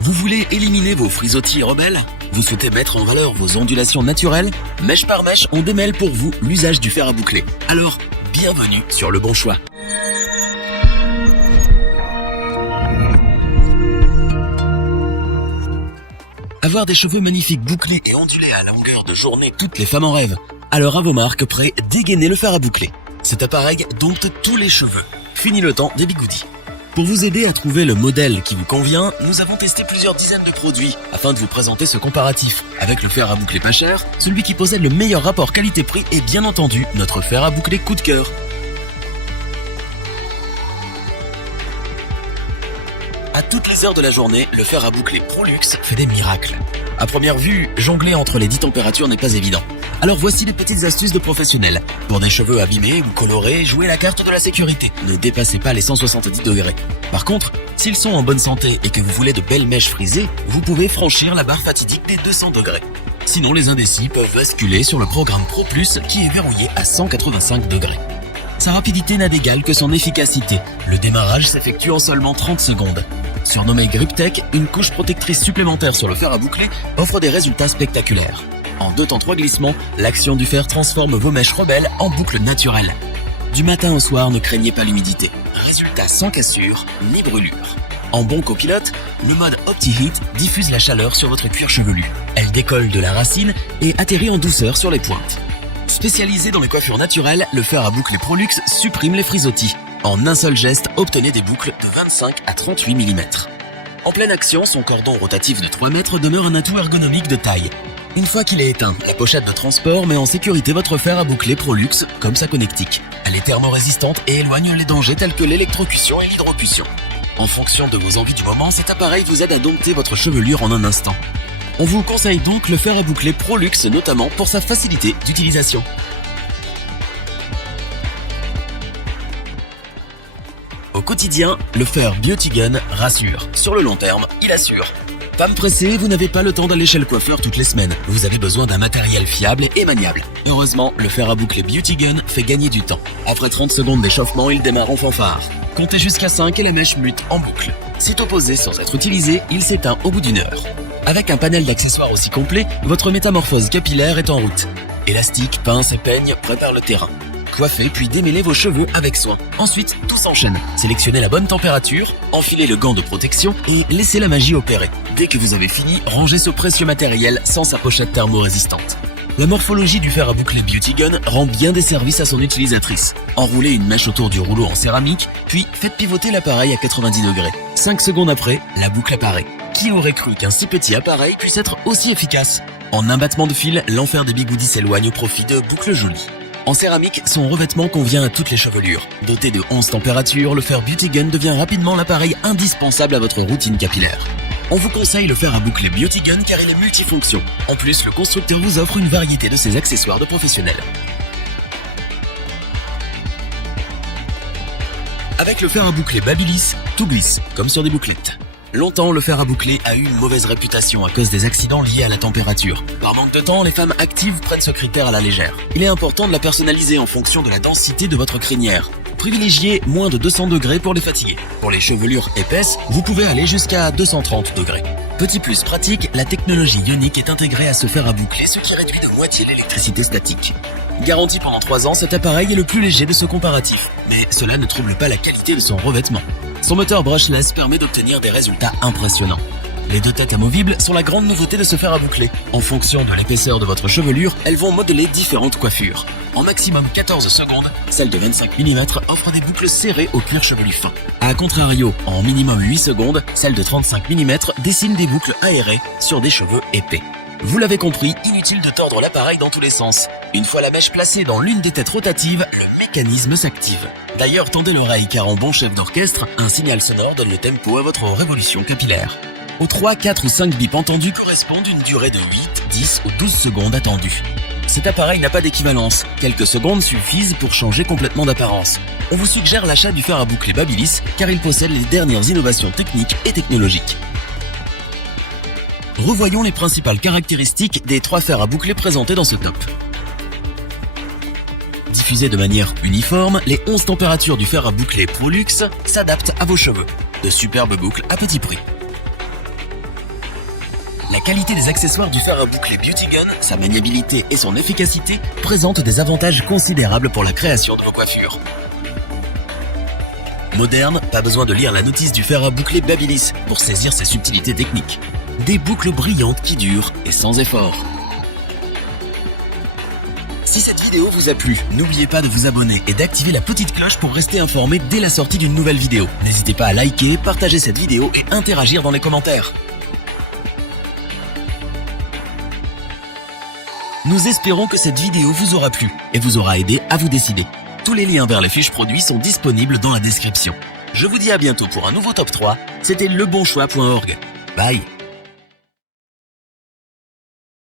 Vous voulez éliminer vos frisottis rebelles? Vous souhaitez mettre en valeur vos ondulations naturelles? Mèche par mèche, on démêle pour vous l'usage du fer à boucler. Alors, bienvenue sur le bon choix. Avoir des cheveux magnifiques bouclés et ondulés à longueur de journée, toutes les femmes en rêvent. Alors à vos marques, prêts, dégainez le fer à boucler. Cet appareil dompte tous les cheveux. Fini le temps des bigoudis. Pour vous aider à trouver le modèle qui vous convient, nous avons testé plusieurs dizaines de produits afin de vous présenter ce comparatif. Avec le fer à boucler pas cher, celui qui possède le meilleur rapport qualité-prix est bien entendu notre fer à boucler coup de cœur. À toutes les heures de la journée, le fer à boucler Prolux fait des miracles. À première vue, jongler entre les 10 températures n'est pas évident. Alors voici des petites astuces de professionnels. Pour des cheveux abîmés ou colorés, jouez la carte de la sécurité. Ne dépassez pas les 170 degrés. Par contre, s'ils sont en bonne santé et que vous voulez de belles mèches frisées, vous pouvez franchir la barre fatidique des 200 degrés. Sinon, les indécis peuvent basculer sur le programme Pro Plus qui est verrouillé à 185 degrés. Sa rapidité n'a d'égal que son efficacité. Le démarrage s'effectue en seulement 30 secondes. Surnommée GripTech, une couche protectrice supplémentaire sur le fer à boucler offre des résultats spectaculaires. En 2 temps 3 glissements, l'action du fer transforme vos mèches rebelles en boucles naturelles. Du matin au soir, ne craignez pas l'humidité. Résultat sans cassure ni brûlure. En bon copilote, le mode OptiHeat diffuse la chaleur sur votre cuir chevelu. Elle décolle de la racine et atterrit en douceur sur les pointes. Spécialisé dans les coiffures naturelles, le fer à boucler Prolux supprime les frisottis. En un seul geste, obtenez des boucles de 25 à 38 mm. En pleine action, son cordon rotatif de 3 mètres demeure un atout ergonomique de taille. Une fois qu'il est éteint, la pochette de transport met en sécurité votre fer à boucler Prolux comme sa connectique. Elle est thermorésistante et éloigne les dangers tels que l'électrocution et l'hydrocution. En fonction de vos envies du moment, cet appareil vous aide à dompter votre chevelure en un instant. On vous conseille donc le fer à boucler Prolux, notamment pour sa facilité d'utilisation. Au quotidien, le fer Beauty Gun rassure. Sur le long terme, il assure. Femme pressée, vous n'avez pas le temps d'aller chez le coiffeur toutes les semaines. Vous avez besoin d'un matériel fiable et maniable. Heureusement, le fer à boucler Beauty Gun fait gagner du temps. Après 30 secondes d'échauffement, il démarre en fanfare. Comptez jusqu'à 5 et la mèche mute en boucle. Sitôt posé sans être utilisé, il s'éteint au bout d'1 heure. Avec un panel d'accessoires aussi complet, votre métamorphose capillaire est en route. Élastique, pince et peigne préparent le terrain. Coiffez puis démêlez vos cheveux avec soin. Ensuite, tout s'enchaîne. Sélectionnez la bonne température, enfilez le gant de protection et laissez la magie opérer. Dès que vous avez fini, rangez ce précieux matériel sans sa pochette thermorésistante. La morphologie du fer à boucler Beauty Gun rend bien des services à son utilisatrice. Enroulez une mèche autour du rouleau en céramique, puis faites pivoter l'appareil à 90 degrés. 5 secondes après, la boucle apparaît. Qui aurait cru qu'un si petit appareil puisse être aussi efficace? En un battement de fil, l'enfer des bigoudis s'éloigne au profit de boucles jolies. En céramique, son revêtement convient à toutes les chevelures. Doté de 11 températures, le fer Beauty Gun devient rapidement l'appareil indispensable à votre routine capillaire. On vous conseille le fer à boucler Beauty Gun car il est multifonction. En plus, le constructeur vous offre une variété de ses accessoires de professionnels. Avec le fer à boucler Babyliss, tout glisse, comme sur des bouclettes. Longtemps, le fer à boucler a eu une mauvaise réputation à cause des accidents liés à la température. Par manque de temps, les femmes actives prennent ce critère à la légère. Il est important de la personnaliser en fonction de la densité de votre crinière. Privilégiez moins de 200 degrés pour les fatigués. Pour les chevelures épaisses, vous pouvez aller jusqu'à 230 degrés. Petit plus pratique, la technologie ionique est intégrée à ce fer à boucler, ce qui réduit de moitié l'électricité statique. Garanti pendant 3 ans, cet appareil est le plus léger de ce comparatif. Mais cela ne trouble pas la qualité de son revêtement. Son moteur brushless permet d'obtenir des résultats impressionnants. Les 2 têtes amovibles sont la grande nouveauté de ce fer à boucler. En fonction de l'épaisseur de votre chevelure, elles vont modeler différentes coiffures. En maximum 14 secondes, celle de 25 mm offre des boucles serrées au cuir chevelu fin. A contrario, en minimum 8 secondes, celle de 35 mm dessine des boucles aérées sur des cheveux épais. Vous l'avez compris, inutile de tordre l'appareil dans tous les sens. Une fois la mèche placée dans l'une des têtes rotatives, le mécanisme s'active. D'ailleurs, tendez l'oreille car en bon chef d'orchestre, un signal sonore donne le tempo à votre révolution capillaire. Aux 3, 4 ou 5 bips entendus correspondent une durée de 8, 10 ou 12 secondes attendues. Cet appareil n'a pas d'équivalence. Quelques secondes suffisent pour changer complètement d'apparence. On vous suggère l'achat du fer à boucler Babyliss car il possède les dernières innovations techniques et technologiques. Revoyons les principales caractéristiques des 3 fers à boucler présentés dans ce top. Diffusés de manière uniforme, les 11 températures du fer à boucler Prolux s'adaptent à vos cheveux. De superbes boucles à petit prix. La qualité des accessoires du fer à boucler Beauty Gun, sa maniabilité et son efficacité présentent des avantages considérables pour la création de vos coiffures. Moderne, pas besoin de lire la notice du fer à boucler Babyliss pour saisir ses subtilités techniques. Des boucles brillantes qui durent et sans effort. Si cette vidéo vous a plu, n'oubliez pas de vous abonner et d'activer la petite cloche pour rester informé dès la sortie d'une nouvelle vidéo. N'hésitez pas à liker, partager cette vidéo et interagir dans les commentaires. Nous espérons que cette vidéo vous aura plu et vous aura aidé à vous décider. Tous les liens vers les fiches produits sont disponibles dans la description. Je vous dis à bientôt pour un nouveau top 3. C'était lebonchoix.org. Bye.